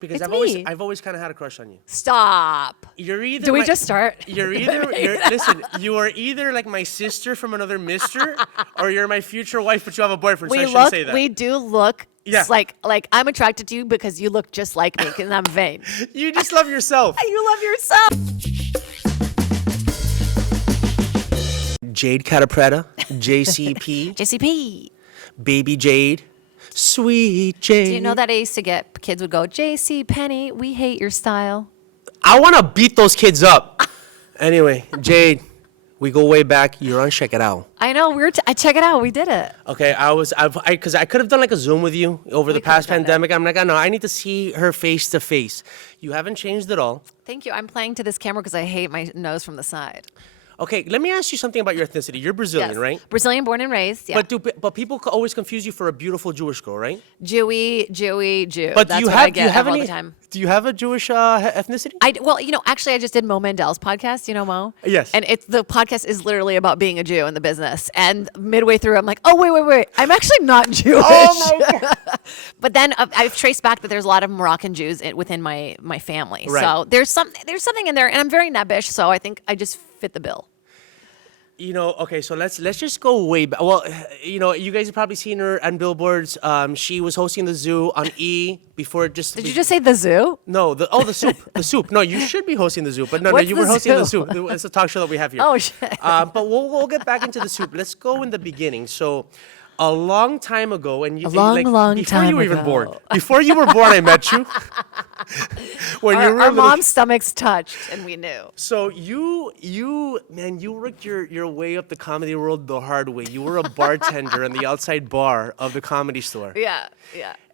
Because It's I've always kind of had a crush on you. Stop. You're either. Do we just start? Listen. You are either like my sister from another mister, or you're my future wife, but you have a boyfriend. So I shouldn't say that. We do look. Yeah. Like I'm attracted to you because you look just like me, because I'm vain. You just love yourself. You love yourself. Jade Catta Preta, JCP, JCP. Baby Jade, Sweet Jade. Do you know that I used to get kids would go, JC Penny, we hate your style. I want to beat those kids up. Anyway, Jade, we go way back. You're on Checkitow. I know. I check it out. We did it. Okay, because I could have done like a Zoom with you over the past pandemic. I'm like, no, I need to see her face to face. You haven't changed at all. Thank you. I'm playing to this camera because I hate my nose from the side. Okay, let me ask you something about your ethnicity. You're Brazilian, Yes. right? Brazilian born and raised, yeah. But people always confuse you for a beautiful Jewish girl, right? Jew. But That's do you what have I get all the time. Do you have a Jewish ethnicity? Well, actually, I just did Mo Mandel's podcast. You know Mo? Yes. And the podcast is literally about being a Jew in the business. And midway through, I'm like, oh, wait. I'm actually not Jewish. Oh, my God. But then I've traced back that there's a lot of Moroccan Jews within my family. Right. So there's something in there. And I'm very nebbish, so I think I just fit the bill. Okay, so let's just go way back. Well, you guys have probably seen her on billboards. She was hosting the zoo on E before it just. Did you just say the zoo? No, the soup, the soup. No, you should be hosting the zoo, but no, What's you the were hosting the zoo? soup. It's a talk show that we have here. Oh, shit. But we'll get back into the soup. Let's go in the beginning. So, a long time ago, and you long before time you were even ago. born. Before you were born, I met you. When you were Our a little mom's stomachs touched, and we knew. So you worked your way up the comedy world the hard way. You were a bartender in the outside bar of the Comedy Store. Yeah.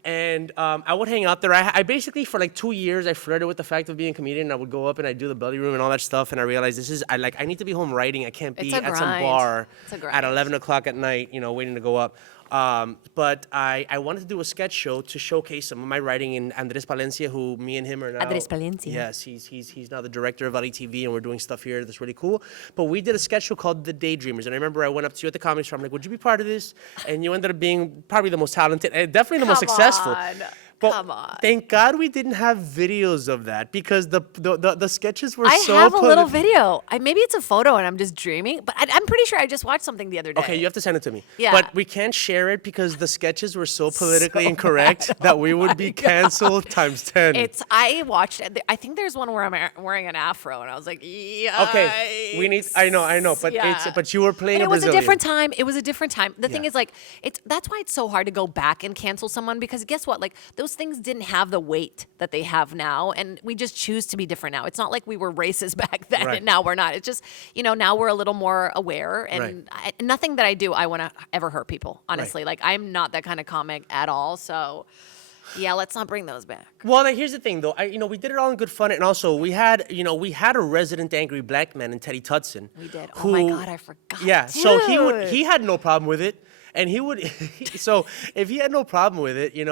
And I would hang out there. I basically, for like 2 years, I flirted with the fact of being a comedian. I would go up and I'd do the belly room and all that stuff. And I realized I need to be home writing. I can't be at some bar at 11 o'clock at night, waiting to go up. But I wanted to do a sketch show to showcase some of my writing. And Andres Palencia, who me and him are now. Andres Palencia. Yes, he's now the director of LATV, and we're doing stuff here that's really cool. But we did a sketch show called The Daydreamers. And I remember I went up to you at the Comedy Store. I'm like, would you be part of this? And you ended up being probably the most talented and definitely the most successful. But Come on. Thank God we didn't have videos of that, because the sketches were so. I have a little video. Maybe it's a photo and I'm just dreaming, but I'm pretty sure I just watched something the other day. Okay, you have to send it to me. Yeah. But we can't share it because the sketches were so politically incorrect that we would be canceled times 10. I watched it. I think there's one where I'm wearing an afro, and I was like, yeah. Okay, I know, but but you were playing a Brazilian. It was a different time. The thing is, that's why it's so hard to go back and cancel someone, because guess what? Like, those things didn't have the weight that they have now, and we just choose to be different now. It's not like we were racist back then, and now we're not. It's just, now we're a little more aware, and nothing that I do, I want to ever hurt people, honestly. Like, I'm not that kind of comic at all, so... Yeah, let's not bring those back. Well, here's the thing, though. We did it all in good fun, and also we had a resident angry black man in Teddy Tutson. We did. Oh my God, I forgot. Yeah, Dude. so he had no problem with it, and he would. So if he had no problem with it, do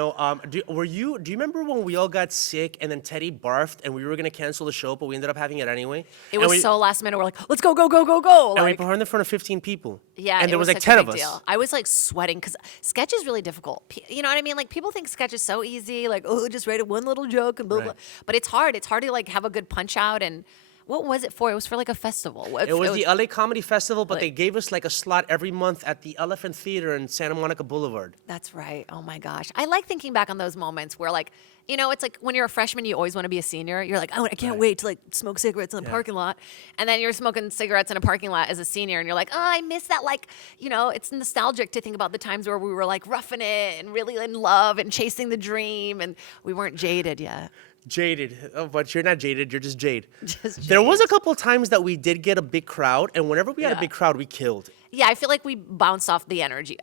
you remember when we all got sick and then Teddy barfed and we were gonna cancel the show, but we ended up having it anyway? It was so last minute. We're like, let's go, go, go, go, go. And we performed in front of 15 people. Yeah, and there was like such 10 a of big us. deal. I was like sweating because sketch is really difficult. You know what I mean? Like, people think sketch is so easy. Like, oh, just write one little joke and blah blah. But it's hard. It's hard to like have a good punch out. And what was it for? It was for like a festival. It was the LA Comedy Festival, but they gave us like a slot every month at the Elephant Theater in Santa Monica Boulevard. That's right. Oh my gosh. I like thinking back on those moments where, like, it's like when you're a freshman, you always want to be a senior. You're like, oh, I can't wait to like smoke cigarettes in the parking lot. And then you're smoking cigarettes in a parking lot as a senior, and you're like, oh, I miss that. Like, it's nostalgic to think about the times where we were like roughing it and really in love and chasing the dream, and we weren't jaded yet. Jaded, but you're not jaded. You're just Jade. Just Jade. There was a couple times that we did get a big crowd, and whenever we had a big crowd, we killed. Yeah, I feel like we bounced off the energy.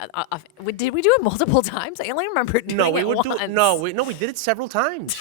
Did we do it multiple times? I only remember doing it once. We did it several times.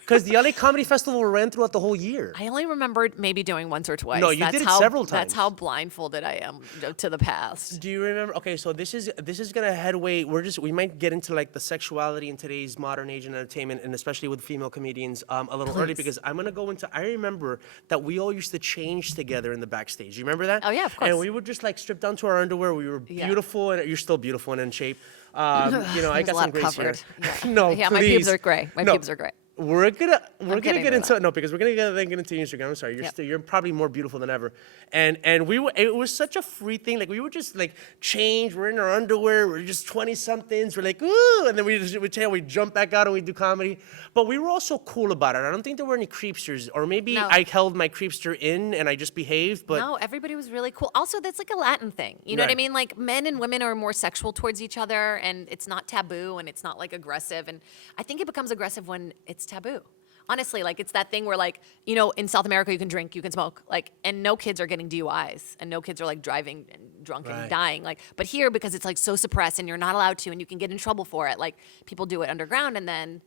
Because the LA Comedy Festival ran throughout the whole year. I only remembered maybe doing once or twice. No, you did it several times. That's how blindfolded I am to the past. Do you remember? Okay, so this is gonna headway. We might get into like the sexuality in today's modern age in entertainment, and especially with female comedians, a little early, because I'm gonna go into. I remember that we all used to change together in the backstage. You remember that? Oh yeah, of course. And we would just like strip down to our underwear. We were beautiful, and you're still beautiful and in shape. I got some grays here. Yeah. No, yeah, please. my pubes are gray. My pubes are gray. We're gonna get into it. no, because we're gonna get into Instagram. I'm sorry, you're probably more beautiful than ever, and it was such a free thing. Like we were just like change. We're in our underwear. We're just 20-somethings. We're like ooh, and then we jump back out and we do comedy. But we were also cool about it. I don't think there were any creepsters, or maybe I held my creepster in and I just behaved. But no, everybody was really cool. Also, that's like a Latin thing. You know what I mean? Like men and women are more sexual towards each other, and it's not taboo, and it's not like aggressive. And I think it becomes aggressive when it's taboo. Honestly, like it's that thing where like, you know, in South America you can drink, you can smoke, like, and no kids are getting DUIs and no kids are like driving and drunk and dying. Like, but here, because it's like so suppressed and you're not allowed to and you can get in trouble for it, like people do it underground, and then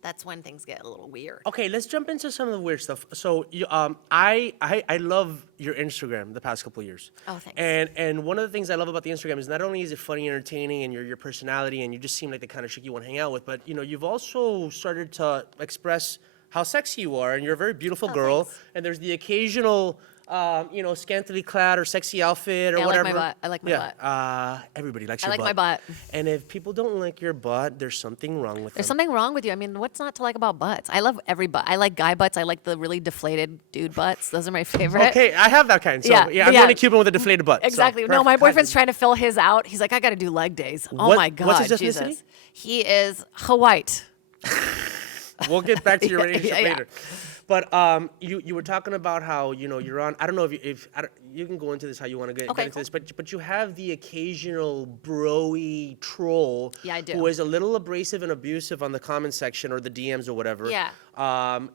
that's when things get a little weird. Okay, let's jump into some of the weird stuff. So, I love your Instagram the past couple of years. Oh, thanks. And one of the things I love about the Instagram is not only is it funny, entertaining, and your personality, and you just seem like the kind of chick you want to hang out with, but you know you've also started to express how sexy you are, and you're a very beautiful girl. Thanks. And there's the occasional, scantily clad or sexy outfit or whatever. I like my butt. Everybody likes your I butt. like my butt. And if people don't like your butt, there's something wrong with them. There's something wrong with you. I mean, what's not to like about butts? I love every butt. I like guy butts. I like the really deflated dude butts. Those are my favorite. Okay, I have that kind. So I'm going to Cuban with a deflated butt. Exactly. So, no, my boyfriend's trying to fill his out. He's like, I got to do leg days. Oh my God, what's his Jesus. ethnicity? He is Hawaii. We'll get back to your relationship yeah. later. But you were talking about how you're on. I don't know if you can go into this how you want to get into this, but you have the occasional bro-y troll. Yeah, I do. Who is a little abrasive and abusive on the comment section or the DMs or whatever. Yeah.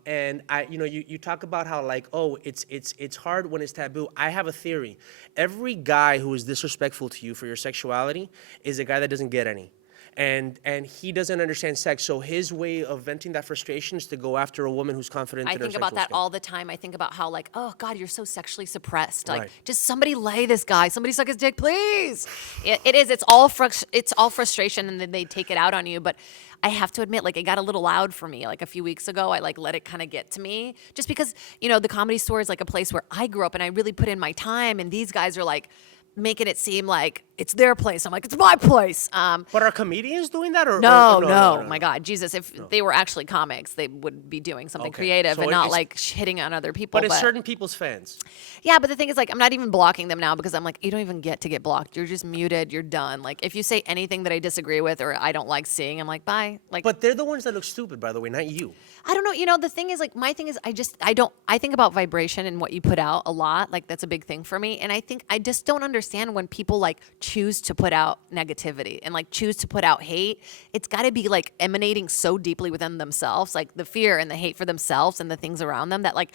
And you talk about how like it's hard when it's taboo. I have a theory. Every guy who is disrespectful to you for your sexuality is a guy that doesn't get any. And he doesn't understand sex, so his way of venting that frustration is to go after a woman who's confident in her I think sexual about that skin. all the time. I think about how like, oh God, you're so sexually suppressed. Like, just somebody lay this guy. Somebody suck his dick, please. It is. It's all frustration, and then they take it out on you. But I have to admit, like, it got a little loud for me. Like a few weeks ago, I like let it kind of get to me, just because the Comedy Store is like a place where I grew up, and I really put in my time. And these guys are like making it seem like it's their place. I'm like, it's my place. But are comedians doing that or no, my God, Jesus! If they were actually comics, they would be doing something creative and not like hitting on other people. But it's certain people's fans. Yeah, but the thing is, like, I'm not even blocking them now because I'm like, you don't even get to get blocked. You're just muted. You're done. Like, if you say anything that I disagree with or I don't like seeing, I'm like, bye. Like, but they're the ones that look stupid, by the way, not you. I don't know. The thing is, like, my thing is, I think about vibration and what you put out a lot. Like, that's a big thing for me. And I think I just don't understand when people like choose to put out negativity and like choose to put out hate. It's got to be like emanating so deeply within themselves, like the fear and the hate for themselves and the things around them that like,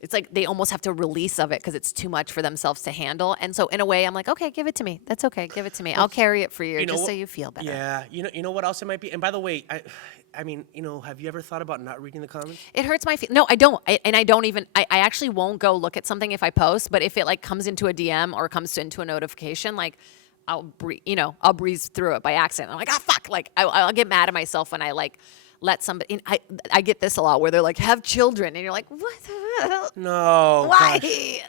it's like they almost have to release of it because it's too much for themselves to handle. And so in a way, I'm like, okay, give it to me. That's okay. Give it to me. I'll carry it for you, just so you feel better. Yeah. You know what else it might be? And by the way, I mean, have you ever thought about not reading the comments? It hurts my feelings. No, I don't. I don't even, I actually won't go look at something if I post, but if it like comes into a DM or comes into a notification, like I'll breeze through it by accident. I'm like, fuck. Like I'll get mad at myself when I like let somebody, I get this a lot where they're like, have children. And you're like, what? No. Why? Gosh.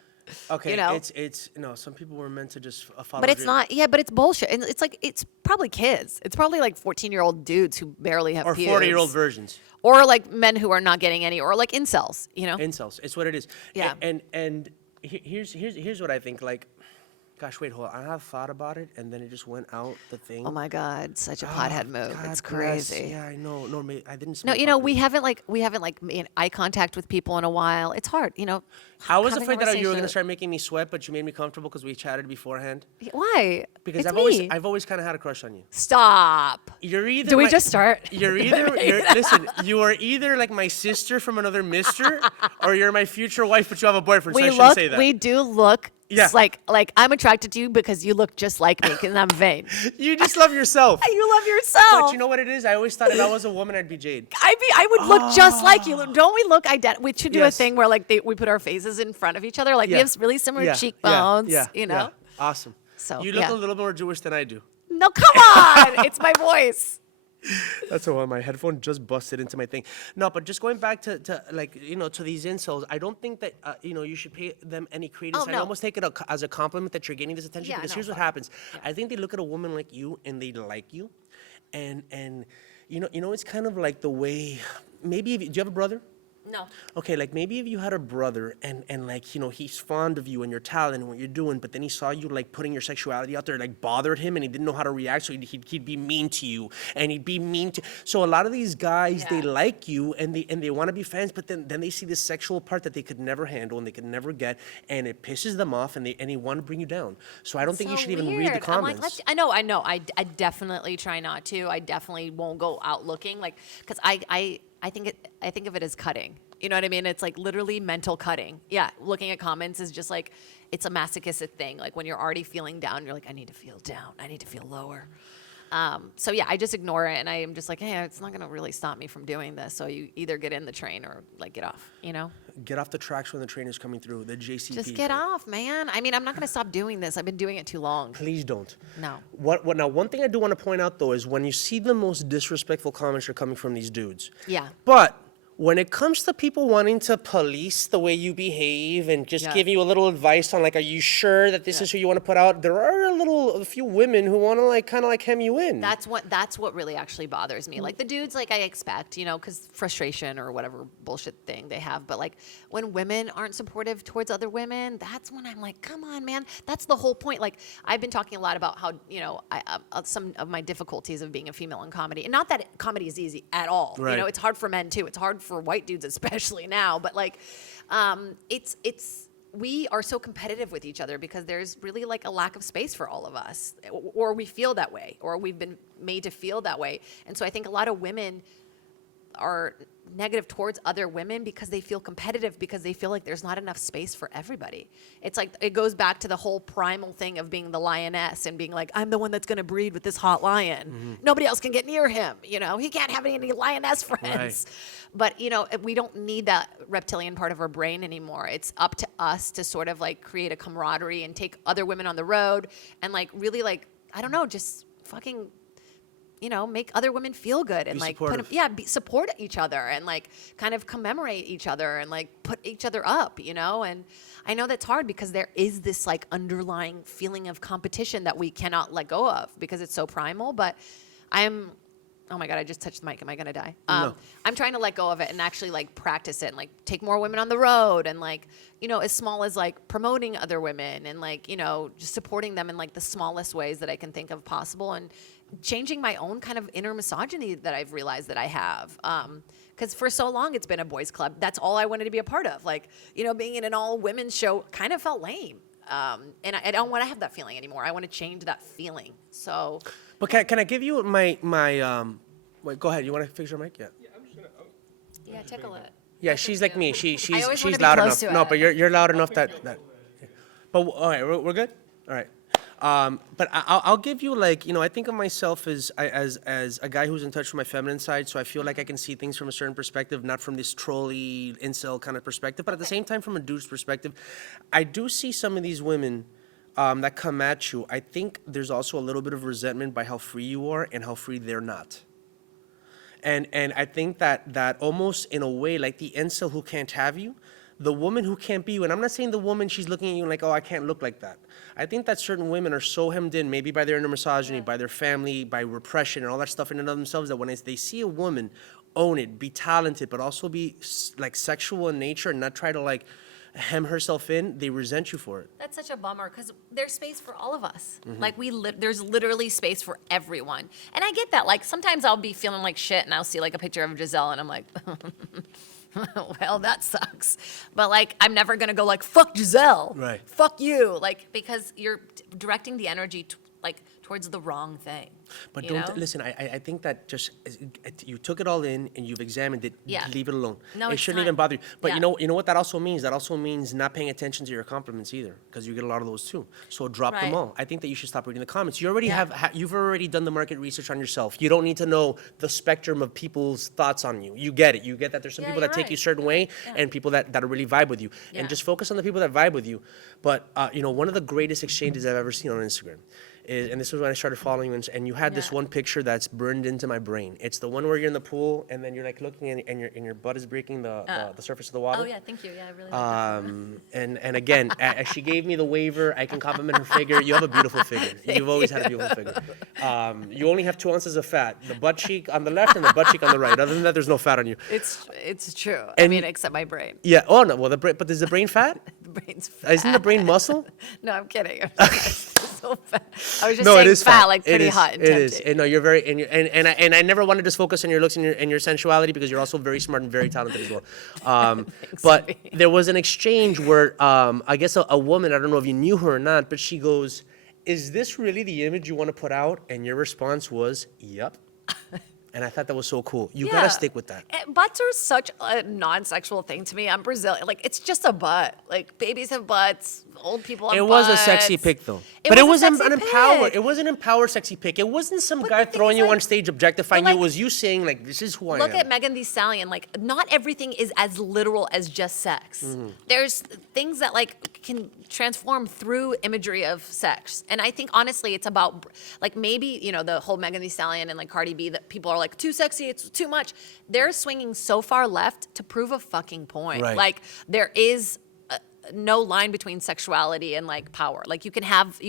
Okay, it's some people were meant to just follow. But it's not. Yeah, but it's bullshit. And it's like it's probably kids. It's probably like 14-year-old dudes who barely have pubes. Or 40-year-old versions. Or like men who are not getting any, or like incels. Incels. It's what it is. Yeah. And here's what I think. Like, gosh, wait, hold on. I have thought about it, and then it just went out the thing. Oh my God, such a pothead move. God it's crazy. Bless. Yeah, I know. No, I didn't. No, we haven't made eye contact with people in a while. It's hard, I was afraid that you were going to start making me sweat, but you made me comfortable because we chatted beforehand. Why? Because it's I've always kind of had a crush on you. Stop. You're either. Do we just start? Listen. You are either like my sister from another mister, or you're my future wife, but you have a boyfriend. So I shouldn't say that. We do look. Yeah. Like I'm attracted to you because you look just like me because I'm vain. You just love yourself. You love yourself. But you know what it is? I always thought if I was a woman, I'd be Jade. I would look just like you. Don't we look identical? We should do a thing where like we put our faces in front of each other. Like we have really similar cheekbones. Yeah. Awesome. So you look a little more Jewish than I do. No, come on. It's my voice. That's the one. My headphone just busted into my thing. No, but just going back to these insults, I don't think that you should pay them any credence. I almost take it as a compliment that you're getting this attention because here's what happens. I think they look at a woman like you and they like you, and It's kind of like the way, maybe, do you have a brother? No. Okay, like maybe if you had a brother and like, he's fond of you and your talent and what you're doing, but then he saw you like putting your sexuality out there, like bothered him and he didn't know how to react, so he'd be mean to you and he'd be mean to, so a lot of these guys, they like you and they want to be fans, but then they see this sexual part that they could never handle and they could never get, and it pisses them off and they want to bring you down. So I don't think you should even read the comments. I'm like, I know. I definitely try not to. I definitely won't go out looking, like, because I think of it as cutting. You know what I mean? It's like literally mental cutting. Yeah, looking at comments is just like, it's a masochistic thing. Like when you're already feeling down, you're like, I need to feel down. I need to feel lower. So yeah, I just ignore it, and I am just like, hey, it's not gonna really stop me from doing this. So you either get in the train or like get off. Get off the tracks when the train is coming through. The JCP. Just get off, man. I mean, I'm not gonna stop doing this. I've been doing it too long. Please don't. No. What now? One thing I do want to point out though is when you see the most disrespectful comments are coming from these dudes. Yeah. But when it comes to people wanting to police the way you behave and just give you a little advice on like, are you sure that this is who you want to put out? There are a few women who want to like kind of like hem you in. That's what really actually bothers me. Like the dudes, like I expect, because frustration or whatever bullshit thing they have. But like when women aren't supportive towards other women, that's when I'm like, come on, man. That's the whole point. Like I've been talking a lot about how, some of my difficulties of being a female in comedy. And not that comedy is easy at all. Right. It's hard for men too. It's hard for white dudes especially now, but like we are so competitive with each other because there's really like a lack of space for all of us, or we feel that way, or we've been made to feel that way. And so I think a lot of women are negative towards other women because they feel competitive, because they feel like there's not enough space for everybody. It's like it goes back to the whole primal thing of being the lioness and being like, I'm the one that's going to breed with this hot lion. Mm-hmm. Nobody else can get near him. He can't have any lioness friends. Right. But we don't need that reptilian part of our brain anymore. It's up to us to sort of like create a camaraderie and take other women on the road and like really like, I don't know, just fucking make other women feel good and like support each other and like kind of commemorate each other and like put each other up, and I know that's hard because there is this like underlying feeling of competition that we cannot let go of because it's so primal. But oh my God, I just touched the mic. Am I gonna die? No. I'm trying to let go of it and actually like practice it and like take more women on the road and like, as small as like promoting other women and like, just supporting them in like the smallest ways that I can think of possible, and changing my own kind of inner misogyny that I've realized that I have. Because for so long it's been a boys club. That's all I wanted to be a part of. Like, being in an all women's show kind of felt lame. And I don't want to have that feeling anymore. I want to change that feeling. So. But can I give you my wait, go ahead. You want to fix your mic? Yeah. Yeah, I'm just gonna. Yeah, tickle it. Yeah, she's like me. She's loud enough. No, but you're loud enough that. But all right, we're good. All right. But I'll give you like, I think of myself as a guy who's in touch with my feminine side, so I feel like I can see things from a certain perspective, not from this trolly incel kind of perspective, but at the same time from a dude's perspective. I do see some of these women that come at you. I think there's also a little bit of resentment by how free you are and how free they're not. And I think that almost in a way, like the incel who can't have you, the woman who can't be you, and I'm not saying the woman, she's looking at you like, oh, I can't look like that. I think that certain women are so hemmed in, maybe by their inner misogyny, by their family, by repression and all that stuff in and of themselves, that when they see a woman own it, be talented, but also be like sexual in nature and not try to like hem herself in, they resent you for it. That's such a bummer because there's space for all of us. Mm-hmm. Like there's literally space for everyone. And I get that. Like sometimes I'll be feeling like shit and I'll see like a picture of Giselle and I'm like, well, that sucks. But like, I'm never going to go like, fuck Giselle. Right. Fuck you. Like, because you're directing the energy towards the wrong thing. But listen, I think that just you took it all in and you've examined it. Yeah. Leave it alone. No, it it's shouldn't not. even bother you. But Yeah. you know what that also means? That also means not paying attention to your compliments either, because you get a lot of those too. So drop them Right. all. I think that you should stop reading the comments. You already Yeah. you've already done the market research on yourself. You don't need to know the spectrum of people's thoughts on you. You get it. You get that there's some Yeah, people that you're take right. you a certain way and people that really vibe with you. Yeah. And just focus on the people that vibe with you. But one of the greatest exchanges I've ever seen on Instagram is, and this was when I started following you, and you had this one picture that's burned into my brain. It's the one where you're in the pool, and then you're like looking, and your butt is breaking the surface of the water. Oh yeah, thank you. Yeah, I really like that. And again, she gave me the waiver. I can compliment her figure. You have a beautiful figure. You've always had a beautiful figure. You only have 2 ounces of fat: the butt cheek on the left and the butt cheek on the right. Other than that, there's no fat on you. It's true. And I mean, except my brain. Yeah. Oh no. Well, but is the brain fat? The brain's fat. Isn't the brain muscle? No, I'm kidding. So fat. I was just saying it is fat, like pretty hot and It tempting. is. And no, you're very and I never wanted to just focus on your looks and your sensuality, because you're also very smart and very talented as well. But there was an exchange where I guess a woman, I don't know if you knew her or not, but she goes, "Is this really the image you want to put out?" And your response was, "Yep." And I thought that was so cool. You gotta stick with that. Butts are such a non-sexual thing to me. I'm Brazilian. Like, it's just a butt. Like, babies have butts. Old people have butts. It was a sexy pic, though. But it was an empowered. It was an empowered sexy pic. It wasn't some guy throwing you on stage, objectifying you. It was you saying, like, "This is who I am." Look at Megan Thee Stallion. Like, not everything is as literal as just sex. There's things that like can transform through imagery of sex. And I think honestly, it's about like maybe the whole Megan Thee Stallion and like Cardi B that people are like too sexy, it's too much. They're swinging so far left to prove a fucking point. Right. Like there is no line between sexuality and like power. Like you can have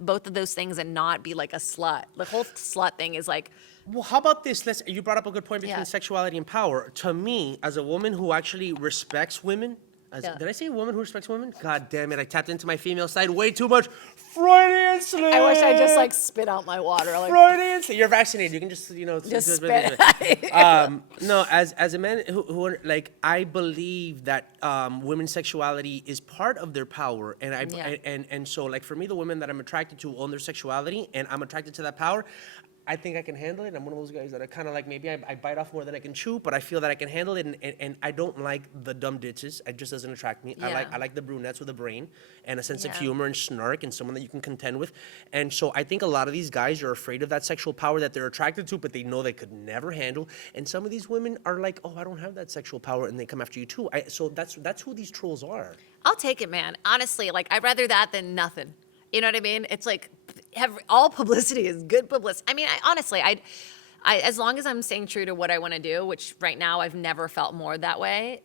both of those things and not be like a slut. The whole slut thing is like. Well, how about this? You brought up a good point between sexuality and power. To me, as a woman who actually respects women, did I say a woman who respects women? God damn it, I tapped into my female side way too much. Freudian slip. I wish I just like spit out my water. Like, Freudian slip. You're vaccinated. You can just just spit. No, as a man who like, I believe that women's sexuality is part of their power, and and so like for me, the women that I'm attracted to own their sexuality, and I'm attracted to that power. I think I can handle it. I'm one of those guys that are kind of like, maybe I bite off more than I can chew, but I feel that I can handle it, and I don't like the dumb ditches. It just doesn't attract me. Yeah. I like the brunettes with a brain and a sense of humor and snark, and someone that you can contend with. And so I think a lot of these guys are afraid of that sexual power that they're attracted to, but they know they could never handle. And some of these women are like, "Oh, I don't have that sexual power," and they come after you too. So that's who these trolls are. I'll take it, man. Honestly, like I'd rather that than nothing. You know what I mean? It's like all publicity is good publicity. I mean, honestly, I as long as I'm staying true to what I want to do, which right now I've never felt more that way.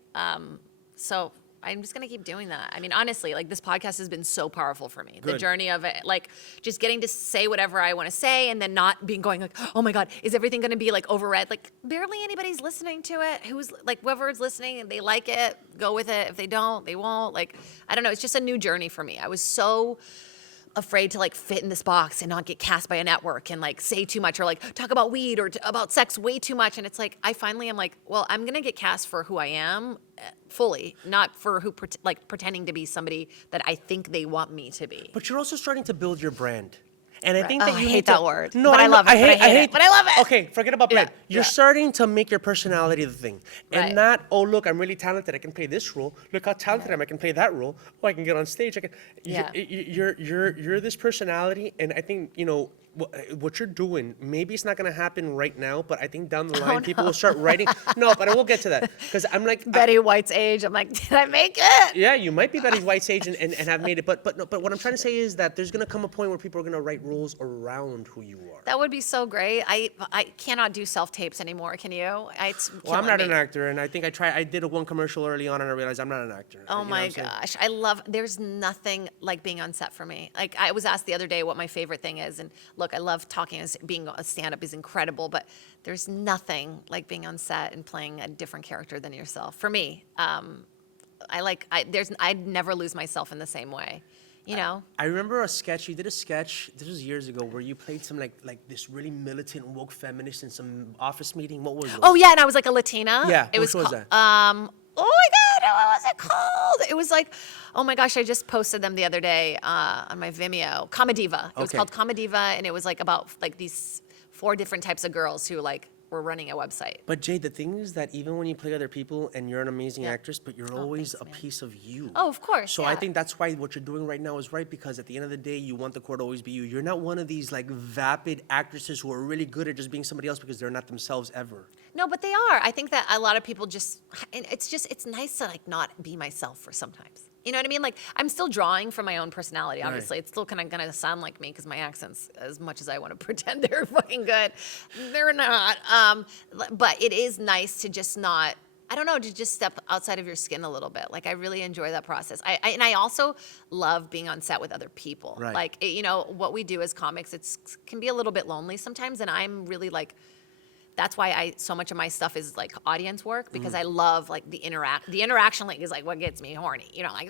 So I'm just going to keep doing that. I mean, honestly, like this podcast has been so powerful for me. Good. The journey of it, like just getting to say whatever I want to say and then not going like, "Oh my God, is everything going to be like overread?" Like barely anybody's listening to it. Who's like, whoever's listening and they like it, go with it. If they don't, they won't. Like, I don't know. It's just a new journey for me. I was so afraid to like fit in this box and not get cast by a network and like say too much or like talk about weed or about sex way too much. And it's like, I finally am like, well, I'm going to get cast for who I am fully, not for pretending to be somebody that I think they want me to be. But you're also starting to build your brand. And I think that I you hate that word. No, but I love it. I hate it. But I love it. Okay, forget about brand. You're starting to make your personality the thing, and not, "Oh, look, I'm really talented. I can play this role. Look how talented I am. I can play that role. Oh, I can get on stage. I can." You're this personality, and I think what you're doing. Maybe it's not going to happen right now, but I think down the line people will start writing. No, but I will get to that because I'm like Betty White's age. I'm like, did I make it? Yeah, you might be Betty White's age and have made it, but what I'm trying to say is that there's going to come a point where people are going to write rules around who you are. That would be so great. I cannot do self-tapes anymore. Can you? Well, I'm not an actor, and I think I did one commercial early on, and I realized I'm not an actor. Oh my gosh. There's nothing like being on set for me. Like I was asked the other day what my favorite thing is, and look, I love talking, being a stand-up is incredible, but there's nothing like being on set and playing a different character than yourself. For me, I'd never lose myself in the same way. I remember a sketch. You did a sketch. This was years ago, where you played some like this really militant woke feminist in some office meeting. What was it? Oh yeah, and I was like a Latina. Yeah. Which was that? Oh my God, what was it called? It was like, oh my gosh, I just posted them the other day on my Vimeo. Comediva. It was called Comediva, and it was like about like these 4 different types of girls who like were running a website. But Jade, the thing is that even when you play other people and you're an amazing actress, but you're always a piece of you. Oh, of course. So I think that's why what you're doing right now is right, because at the end of the day, you want the core to always be you. You're not one of these like vapid actresses who are really good at just being somebody else because they're not themselves ever. No, but they are. I think that a lot of people it's nice to like not be myself for sometimes. You know what I mean? Like, I'm still drawing from my own personality, obviously. Right. It's still kind of going to sound like me because my accents, as much as I want to pretend they're fucking good, they're not. But it is nice to just not, I don't know, to just step outside of your skin a little bit. Like, I really enjoy that process. And I also love being on set with other people. Right. Like, you know, what we do as comics, can be a little bit lonely sometimes. And I'm really like, that's why so much of my stuff is like audience work, because I love like the interaction like is like what gets me horny. You know, like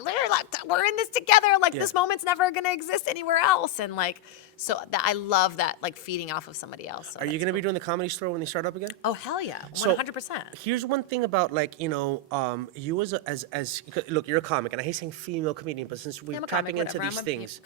we're in this together. Like this moment's never gonna exist anywhere else. And like, so I love that, like feeding off of somebody else. So are you gonna be doing the Comedy Store when they start up again? Oh hell yeah, 100%. Here's one thing about like, you know, you as look, you're a comic, and I hate saying female comedian, but since we're tapping into these things,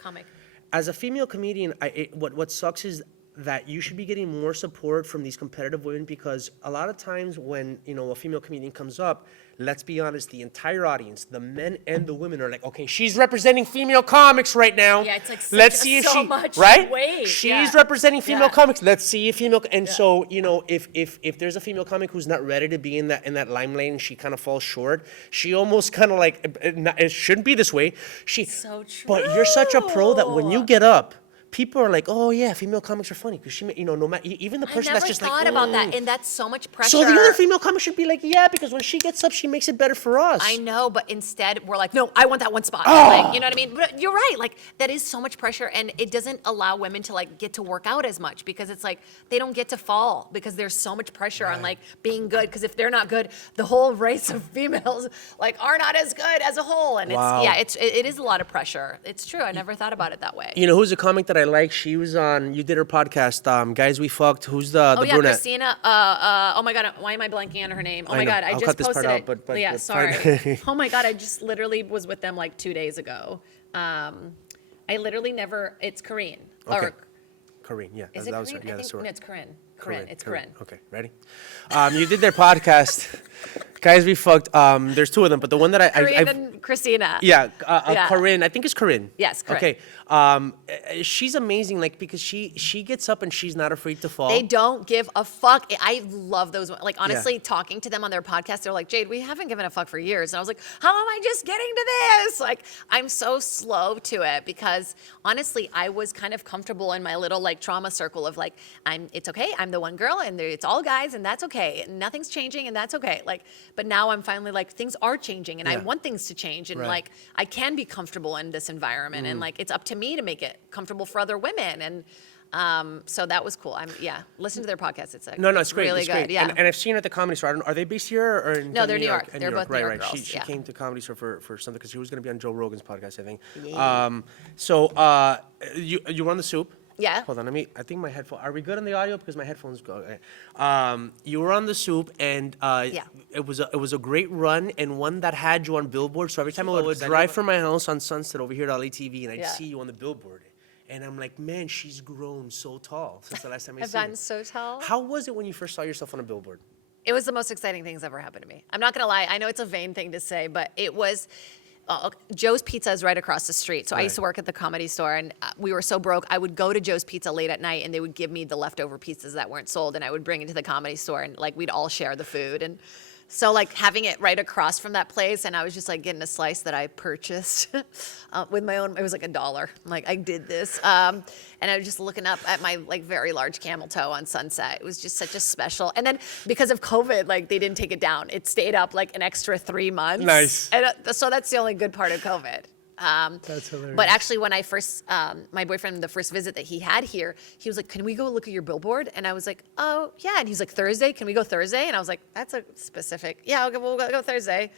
as a female comedian, what sucks is that you should be getting more support from these competitive women, because a lot of times when, you know, a female comedian comes up, let's be honest, the entire audience, the men and the women, are like, okay, she's representing female comics right now. Yeah, it's like let's see if so she much right. weight. She's representing female comics. Let's see if female. And so, you know, if there's a female comic who's not ready to be in that limelight and she kind of falls short, she almost kind of like it shouldn't be this way. So true. But you're such a pro that when you get up, people are like, oh yeah, female comics are funny because she, you know, no matter even the person that's just like. I never thought about that, and that's so much pressure. So the other female comics should be like, yeah, because when she gets up, she makes it better for us. I know, but instead we're like, no, I want that one spot. Like, you know what I mean? But you're right. Like that is so much pressure, and it doesn't allow women to like get to work out as much, because it's like they don't get to fall because there's so much pressure on like being good. Because if they're not good, the whole race of females like are not as good as a whole, and it is a lot of pressure. It's true. I never thought about it that way. You know who's a comic that I like? She was on. You did her podcast, Guys We Fucked. Who's the brunette? Christina. Oh my God, why am I blanking on her name? Oh my God, I I'll just cut this posted part it. out, but yeah, sorry. Oh my God, I just literally was with them like 2 days ago. I literally never. It's Corinne. Okay. Corinne, yeah. Is it that was Corinne? her. Yeah, I that's think her. no, it's Corinne. Corinne. It's Corinne. Okay, ready? You did their podcast, Guys We Fucked. There's two of them, but the one that Corinne and Christina. Yeah, Corinne. I think it's Corinne. Yes, Corinne. Okay. She's amazing, like, because she gets up and she's not afraid to fall. They don't give a fuck. I love those. Like, honestly, talking to them on their podcast, they're like, Jade, we haven't given a fuck for years. And I was like, how am I just getting to this? Like, I'm so slow to it because, honestly, I was kind of comfortable in my little, like, trauma circle of, like, it's okay. I'm the one girl, and it's all guys, and that's okay. Nothing's changing, and that's okay. Like, but now I'm finally like, things are changing, and I want things to change, and like, I can be comfortable in this environment, and like, it's up to me to make it comfortable for other women, and so that was cool. Listen to their podcast. It's it's great. Really it's good. Great. Yeah. And I've seen her at the Comedy Store. Are they based here or in No, they're New York. They're both New York girls. She came to Comedy Store for something because she was going to be on Joe Rogan's podcast, I think. Yeah. So you were on The Soup. Yeah. Hold on, I think my headphone. Are we good on the audio? Because my headphones go. Okay. You were on The Soup, and it was a great run, and one that had you on Billboard. So every time I would drive from my house on Sunset over here to LATV, and I'd see you on the billboard, and I'm like, man, she's grown so tall since the last time I I've seen her. gotten so tall. How was it when you first saw yourself on a billboard? It was the most exciting thing that's ever happened to me. I'm not gonna lie. I know it's a vain thing to say, but it was. Joe's Pizza is right across the street. So I used to work at the Comedy Store, and we were so broke. I would go to Joe's Pizza late at night, and they would give me the leftover pizzas that weren't sold, and I would bring it to the Comedy Store, and like we'd all share the food. And so like having it right across from that place, and I was just like getting a slice that I purchased with my own. It was like $1. I'm like, I did this, and I was just looking up at my like very large camel toe on Sunset. It was just such a special. And then because of COVID, like they didn't take it down. It stayed up like an extra 3 months. Nice. And so that's the only good part of COVID. That's hilarious. But actually, when I first, my boyfriend, the first visit that he had here, he was like, can we go look at your billboard? And I was like, oh, yeah. And he's like, Thursday? Can we go Thursday? And I was like, that's a specific, yeah, okay, we'll go Thursday.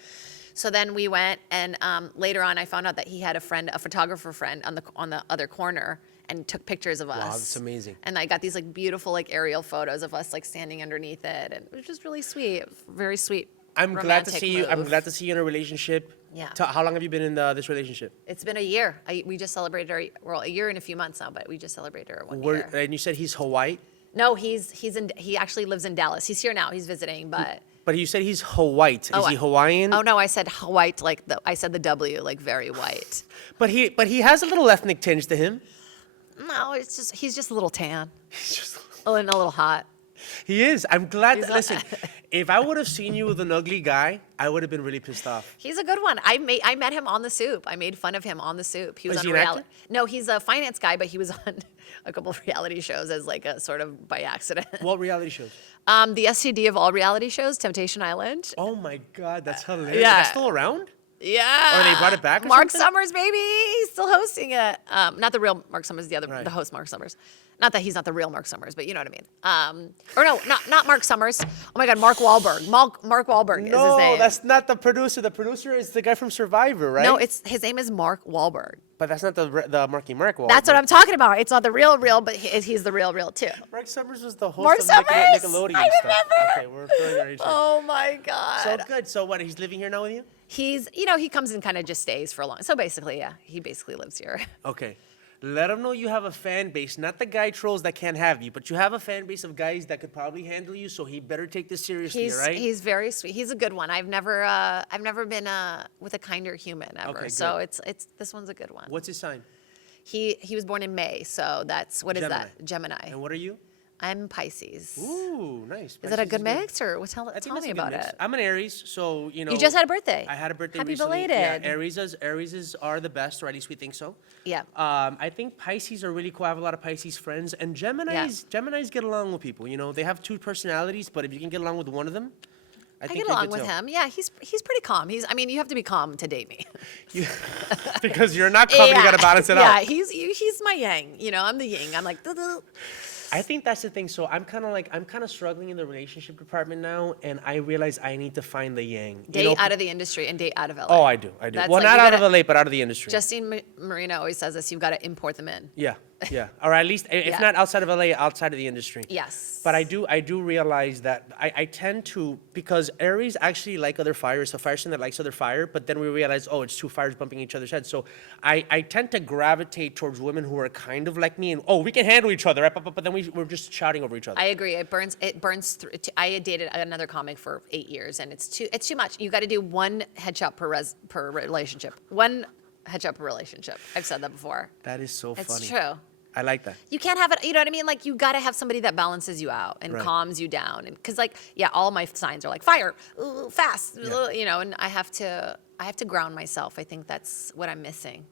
So then we went, and later on, I found out that he had a photographer friend on the other corner, and took pictures of us. Wow, that's amazing. And I got these like beautiful like aerial photos of us like standing underneath it, and it was just really sweet, very sweet. I'm glad to see you. I'm glad to see you in a relationship. Yeah. How long have you been in this relationship? It's been a year. We just celebrated a year and a few months now, but we just celebrated our 1 year. And you said he's Hawaii? No, he actually lives in Dallas. He's here now. He's visiting, but. But you said he's Hawaii. Is he Hawaiian? Oh no, I said white, like I said the W, like very white. But he has a little ethnic tinge to him. No, he's just a little tan. And a little hot. He is. I'm glad. Listen, if I would have seen you with an ugly guy, I would have been really pissed off. He's a good one. I met him on The Soup. I made fun of him on The Soup. He was on he a an reality. actor? No, he's a finance guy, but he was on a couple of reality shows as like a sort of by accident. What reality shows? The STD of all reality shows, Temptation Island. Oh my God, that's hilarious. Yeah. Is that still around? Yeah. Or they brought it back or Mark something? Summers, baby. He's still hosting it. Not the real Mark Summers, the Right. host Mark Summers. Not that he's not the real Mark Summers, but you know what I mean. Or no, not Mark Summers. Oh my God, Mark Wahlberg. Mark Wahlberg is his No, name. that's not the producer. The producer is the guy from Survivor, right? No, his name is Mark Wahlberg. But that's not the Marky Mark Wahlberg. That's what I'm talking about. It's not the real, but he's the real too. Mark Summers was the host Mark of Summers? Nickelodeon I stuff. remember. Okay, we're throwing our age. Oh my God. So good. So what? He's living here now with you? He's, he comes and kind of just stays for a long. So basically, yeah, he basically lives here. Okay. Let him know you have a fan base, not the guy trolls that can't have you, but you have a fan base of guys that could probably handle you. So he better take this seriously, right? He's very sweet. He's a good one. I've never been with a kinder human ever. Okay, so good. it's this one's a good one. What's his sign? He was born in May, so that's what is Gemini. that? Gemini. And what are you? I'm Pisces. Ooh, nice. Is that a Pisces good mix or tell I think me that's a good about mix. it? I'm an Aries, so you know. You just had a birthday. I had a birthday Happy recently. belated. Yeah, Aries are the best, or at least we think so. Yeah. I think Pisces are really cool. I have a lot of Pisces friends, and Geminis get along with people. You know, they have two personalities, but if you can get along with one of them, I think get you're along good with too. him. Yeah, he's pretty calm. You have to be calm to date me. Because you're not calm, you gotta balance it yeah, out. he's my yang. I'm the yin. I'm like. I think that's the thing. So I'm kind of struggling in the relationship department now, and I realize I need to find the yang. Date out of the industry and date out of LA. Oh, I do. That's Well, like, not you out of gotta- LA, but out of the industry. Justine Marina always says this. You've got to import them in. Yeah, or at least if Yeah. not outside of LA, outside of the industry. Yes. But I do realize that I tend to, because Aries actually like other fire. It's a fire sign that likes other fire, but then we realize, oh, it's two fires bumping each other's heads. So I tend to gravitate towards women who are kind of like me, and we can handle each other, right? But then we're just shouting over each other. I agree. It burns through. I dated another comic for 8 years, and it's too much. You got to do one headshot per relationship. One headshot per relationship. I've said that before. That is so funny. It's true. I like that. You can't have it, you know what I mean? Like, you got to have somebody that balances you out and Right. calms you down. And because, like, yeah, all my signs are like fire, fast, Yeah. and I have to ground myself. I think that's what I'm missing.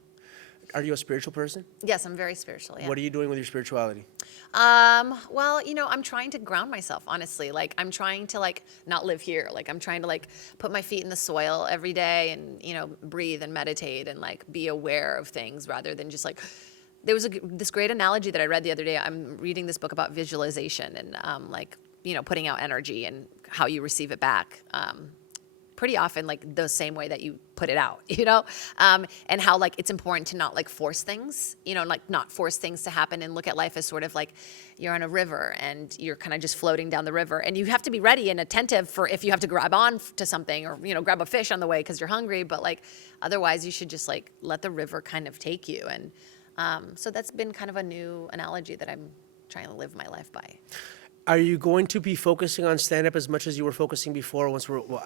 Are you a spiritual person? Yes, I'm very spiritual. Yeah. What are you doing with your spirituality? Well, I'm trying to ground myself, honestly. Like, I'm trying to, like, not live here. Like, I'm trying to, like, put my feet in the soil every day and, breathe and meditate and, like, be aware of things rather than just, like, there was this great analogy that I read the other day. I'm reading this book about visualization and, putting out energy and how you receive it back. Pretty often, like, the same way that you put it out, and how, like, it's important to not, like, force things, like, not force things to happen and look at life as sort of like you're on a river and you're kind of just floating down the river, and you have to be ready and attentive for if you have to grab on to something or, grab a fish on the way because you're hungry, but, like, otherwise you should just, like, let the river kind of take you. And so that's been kind of a new analogy that I'm trying to live my life by. Are you going to be focusing on stand-up as much as you were focusing before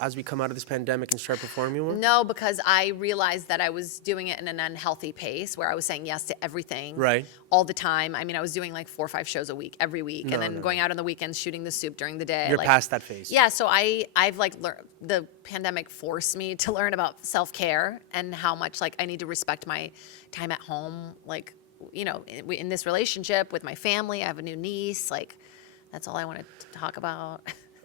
as we come out of this pandemic and start performing more? No, because I realized that I was doing it in an unhealthy pace where I was saying yes to everything Right. all the time. I mean, I was doing like 4 or 5 shows a week, every week, and then going out on the weekends, shooting the Soup during the day. You're past that phase. Yeah, so I've like learned, the pandemic forced me to learn about self-care and how much like I need to respect my time at home, like, in this relationship with my family. I have a new niece, like, that's all I want to talk about.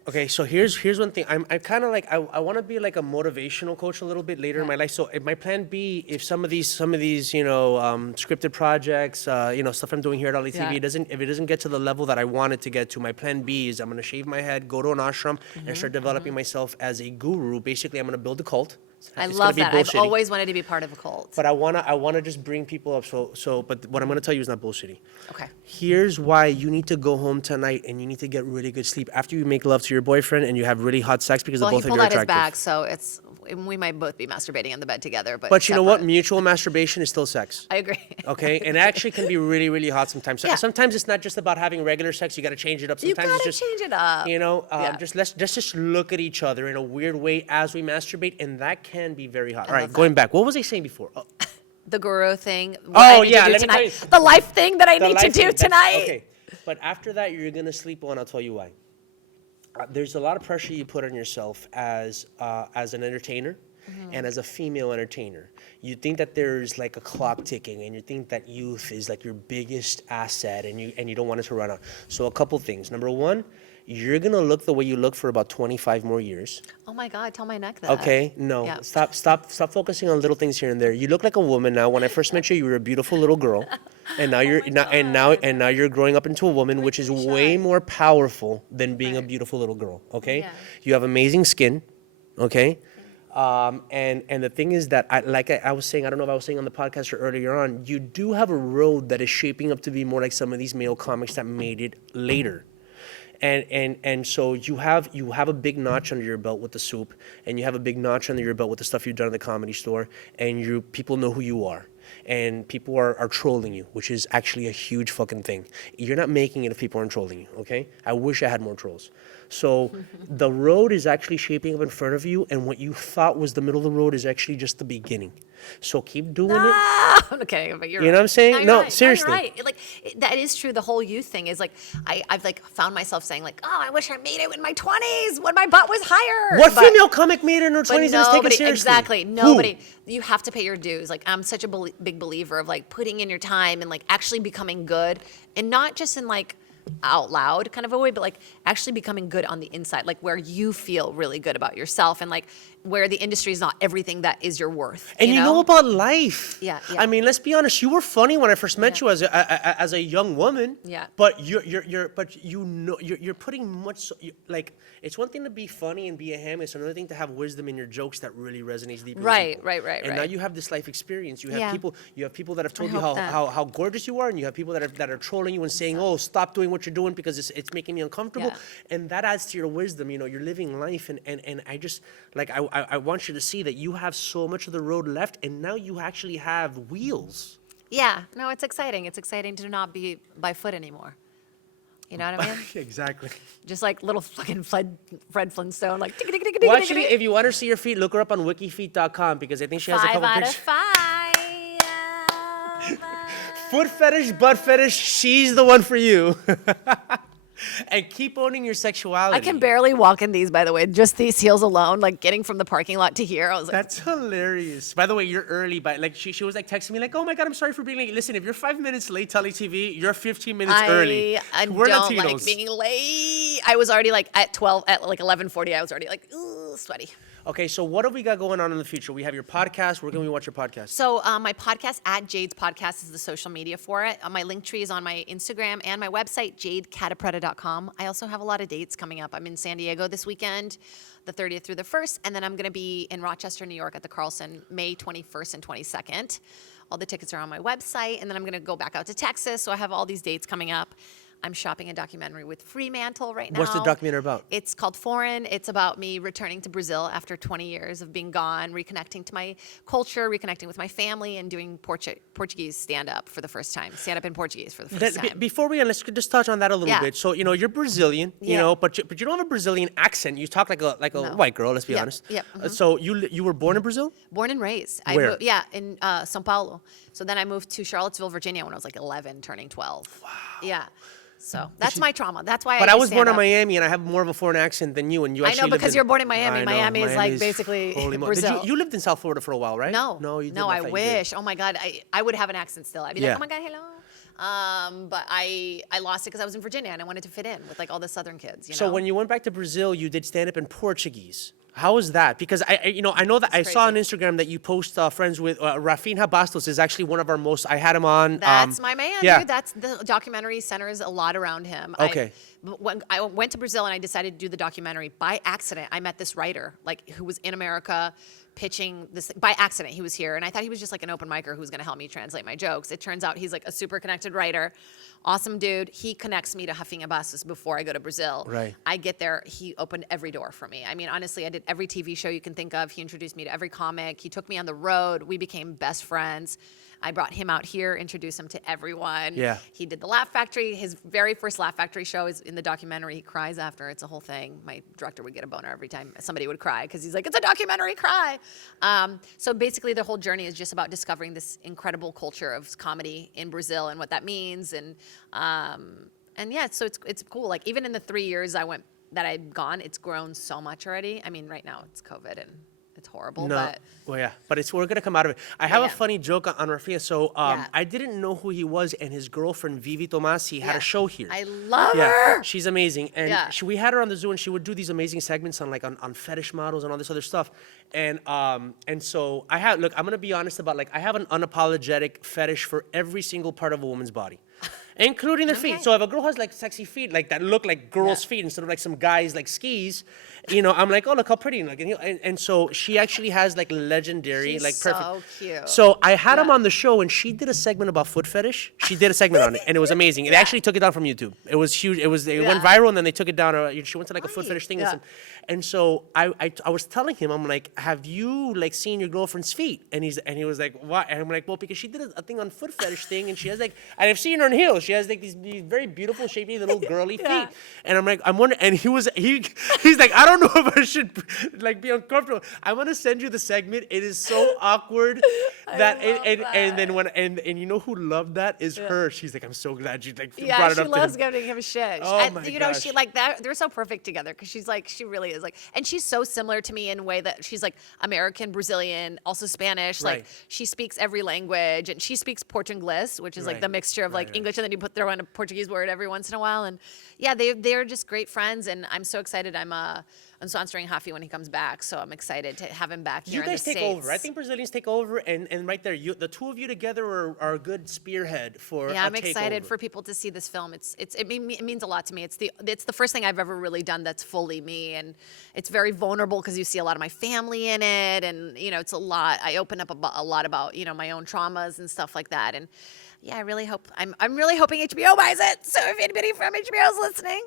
Okay, so here's one thing. I'm kind of like I want to be like a motivational coach a little bit later in my life. So if my plan B, if some of these scripted projects, stuff I'm doing here at LATV, if it doesn't get to the level that I want it to get to, my plan B is I'm gonna shave my head, go to an ashram, and start developing myself as a guru. Basically, I'm gonna build a cult. I It's love gonna be that. I've bullshitty. always wanted to be part of a cult. But I wanna just bring people up. But what I'm gonna tell you is not bullshitty. Okay. Here's why you need to go home tonight and you need to get really good sleep after you make love to your boyfriend and you have really hot sex because Well, both he of you pulled are out his attractive. back, so we might both be masturbating in the bed together. But you know what? separate. Mutual masturbation is still sex. I agree. Okay, and it actually can be really, really hot sometimes. So Yeah. Sometimes it's not just about having regular sex. You got to change it up. You Sometimes gotta it's just change it up. Yeah. let's just look at each other in a weird way as we masturbate, and that can be very hot. All right, love going back. What was I saying before? Oh, The guru thing. Oh, I need yeah, to do let me tell tonight. you. The life thing that I the need to life do thing, tonight. Okay, but after that, you're gonna sleep well, and I'll tell you why. there's a lot of pressure you put on yourself as an entertainer. And as a female entertainer, you think that there's like a clock ticking, and you think that youth is like your biggest asset, and you don't want it to run out. So a couple things. Number one, you're gonna look the way you look for about 25 more years. Oh my God, tell my neck that. Okay, no, Yeah. stop focusing on little things here and there. You look like a woman now. When I first met you, you were a beautiful little girl, and now you're now you're growing up into a woman, which is way more powerful than being a beautiful little girl. Okay, Yeah. you have amazing skin. Okay. And the thing is that I was saying, I don't know if I was saying on the podcast or earlier on, you do have a road that is shaping up to be more like some of these male comics that made it later. And so you have a big notch under your belt with the soup, and you have a big notch under your belt with the stuff you've done at the Comedy Store, and people know who you are. And people are trolling you, which is actually a huge fucking thing. You're not making it if people aren't trolling you, okay? I wish I had more trolls. So the road is actually shaping up in front of you, and what you thought was the middle of the road is actually just the beginning. So keep doing it. Okay, but you're You know what I'm saying? No, seriously. No, you're right. Like that is true. The whole youth thing is like I've like found myself saying like, oh, I wish I made it in my 20s when my butt was higher. What female comic made it in her 20s and is taken seriously? Exactly. Nobody. You have to pay your dues. Like I'm such a big believer of like putting in your time and like actually becoming good, and not just in like out loud kind of a way, but like actually becoming good on the inside, like where you feel really good about yourself, and like where the industry is not everything that is your worth. And you know about life. Yeah. I mean, let's be honest. You were funny when I first met you as a young woman. Yeah. But you're putting much like, it's one thing to be funny and be a ham. It's another thing to have wisdom in your jokes that really resonates deeply. Right. And now you have this life experience. You have people that have told I you hope how gorgeous you are, and you have people that are trolling you and saying, oh, stop doing what you're doing because it's making me uncomfortable. Yeah. And that adds to your wisdom. You know, you're living life, and I just like I want you to see that you have so much of the road left, and now you actually have wheels. Yeah. No, it's exciting. It's exciting to not be by foot anymore. You know what I mean? Exactly. Just like little fucking Fred Flintstone, like. Well, actually, if you want to see her feet, look her up on wikifeet.com, because I think she has a couple 5 out pictures. of 5. Foot fetish, butt fetish, she's the one for you. And keep owning your sexuality. I can barely walk in these, by the way. Just these heels alone, like getting from the parking lot to here. I was like, that's hilarious. By the way, you're early, but like she was like texting me like, oh my God, I'm sorry for being late. Listen, if you're 5 minutes late to LATV, you're 15 minutes early. I We're don't Latinos. like being late. I was already like at 11:40, I was already like, ooh, sweaty. Okay, so what have we got going on in the future? We have your podcast. Where can we watch your podcast? So my podcast, at Jade's Podcast, is the social media for it. My link tree is on my Instagram and my website, jadecattapreta.com. I also have a lot of dates coming up. I'm in San Diego this weekend, the 30th through the 1st, and then I'm going to be in Rochester, New York at the Carlson, May 21st and 22nd. All the tickets are on my website, and then I'm going to go back out to Texas, so I have all these dates coming up. I'm shopping a documentary with Fremantle right now. What's the documentary about? It's called Foreign. It's about me returning to Brazil after 20 years of being gone, reconnecting to my culture, reconnecting with my family, and doing Portuguese stand-up for the first time. Stand-up in Portuguese for the first time. Before we end, let's just touch on that a little bit. So, you're Brazilian, but you don't have a Brazilian accent. You talk like a white girl, let's be honest. Yep. So you were born in Brazil? Born and raised. Where? In São Paulo. So then I moved to Charlottesville, Virginia when I was like 11, turning 12. Wow. Yeah. So that's my trauma. That's why. But I was born in Miami, and I have more of a foreign accent than you. And you actually I know, because you're born in Miami. I know, Miami is like basically Brazil. You lived in South Florida for a while, right? No, you didn't. No, I wish. Oh my God, I would have an accent still. I'd be like, oh my God, hello. But I lost it because I was in Virginia and I wanted to fit in with like all the Southern kids. You know? So when you went back to Brazil, you did stand up in Portuguese. How was that? Because I know that I saw on Instagram that you post friends with Rafinha Bastos is actually one of our most. I had him on. That's my man, dude. That's the documentary centers a lot around him. Okay. When I went to Brazil and I decided to do the documentary, by accident, I met this writer who was in America pitching this by accident. He was here, and I thought he was just like an open micer who was going to help me translate my jokes. It turns out he's like a super connected writer, awesome dude. He connects me to Rafinha Bastos before I go to Brazil. Right. I get there, he opened every door for me. I mean, honestly, I did every TV show you can think of. He introduced me to every comic. He took me on the road. We became best friends. I brought him out here, introduced him to everyone. Yeah. He did the Laugh Factory. His very first Laugh Factory show is in the documentary. He cries after. It's a whole thing. My director would get a boner every time somebody would cry because he's like, it's a documentary, cry. So basically the whole journey is just about discovering this incredible culture of comedy in Brazil and what that means. And yeah, so it's cool. Like even in the 3 years I went that I've gone, it's grown so much already. I mean, right now it's COVID and it's horrible, No. but Well, yeah, but we're gonna come out of it. I have a Yeah. funny joke on Rafinha. So Yeah. I didn't know who he was, and his girlfriend Vivi Tomasi had Yeah. a show here. I love Yeah, her. she's amazing, and Yeah. we had her on the zoo, and she would do these amazing segments on on fetish models and all this other stuff, and so I'm gonna be honest about I have an unapologetic fetish for every single part of a woman's body. Including their feet. Okay. So if a girl has sexy feet that look like girls' feet instead of some guys skis, I'm like, oh, look how pretty. And so she actually has legendary, She's perfect. so cute. So I had him on the show, and she did a segment about foot fetish. She did a segment on it, and it was amazing. They actually took it down from YouTube. It was huge. It went viral, and then they took it down. She went to a foot fetish thing. Yeah. And so I was telling him, I'm like, have you seen your girlfriend's feet? And he was like, why? And I'm like, well, because she did a thing on foot fetish thing, and she has and I've seen her in heels. She has these very beautiful, shapely little girly feet. And I'm like, I'm wondering. And he's like, I don't know if I should be uncomfortable. I'm gonna send you the segment. It is so awkward that and then and you know who loved that is her. She's like, I'm so glad you brought it up. She loves to him. giving him shit. Oh my gosh. She that. They're so perfect together because she really is and she's so similar to me in a way that she's American, Brazilian, also Spanish. Right. She speaks every language, and she speaks Portuguese, which is Right. the mixture of Right. English, and then you throw in a Portuguese word every once in a while. And yeah, they're just great friends, and I'm so excited. I'm sponsoring Hafi when he comes back, so I'm excited to have him back here. You guys in the take over. States. I think Brazilians take over, and right there, the two of you together are a good spearhead for. Yeah, a I'm excited takeover. for people to see this film. It means a lot to me. It's the first thing I've ever really done that's fully me, and it's very vulnerable because you see a lot of my family in it, and it's a lot. I open up a lot about my own traumas and stuff like that, and yeah, I really hope I'm really hoping HBO buys it. So if anybody from HBO is listening.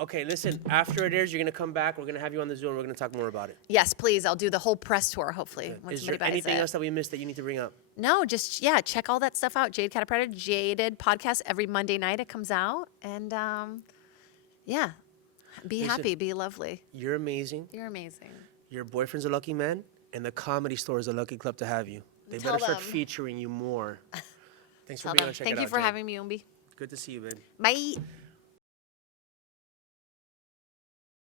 Okay, listen. After it airs, you're gonna come back. We're gonna have you on the Zoom. We're gonna talk more about it. Yes, please. I'll do the whole press tour. Hopefully, once Is somebody there buys anything it. else that we missed that you need to bring up? No, just check all that stuff out. Jade Catta Preta, Jaded Podcast every Monday night. It comes out, and be happy, be lovely. You're amazing. You're amazing. Your boyfriend's a lucky man, and the Comedy Store is a lucky club to have you. They Tell better start them. featuring you more. Thanks for Tell being them. on Check Thank It you Out, for Jade. having me, Umbi. Good to see you, babe. Bye.